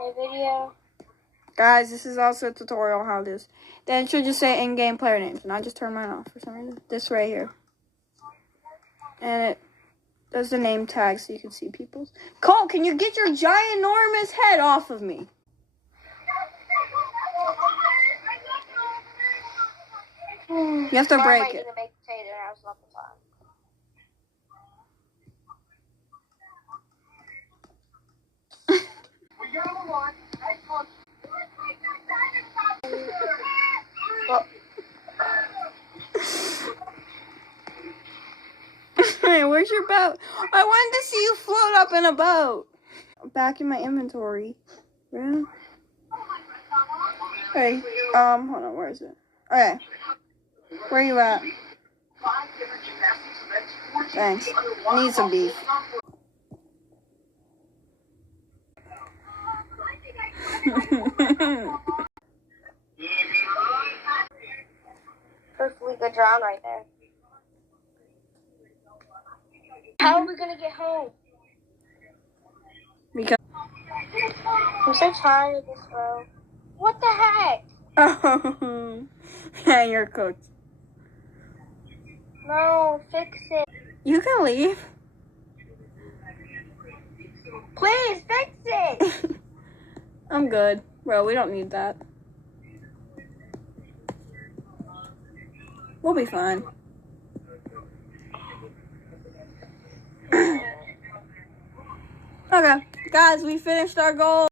A video. Guys, this is also a tutorial how this. Then it should just say in-game player names, and I just turned mine off for some reason. This right here. And it does the name tag so you can see people's. Colt, can you get your ginormous head off of me? You have to break it. Hey, where's your boat? I wanted to see you float up in a boat. Back in my inventory. Yeah. Hey, hold on, where is it? Okay. Where are you at? Thanks. I need some beef. Perfectly good drown right there. How are we gonna get home? Because I'm so tired of this, bro. What the heck? oh, yeah, you're cooked. No, fix it. You can leave. Please fix it. I'm good, bro. We don't need that. We'll be fine. Okay, guys, we finished our goal.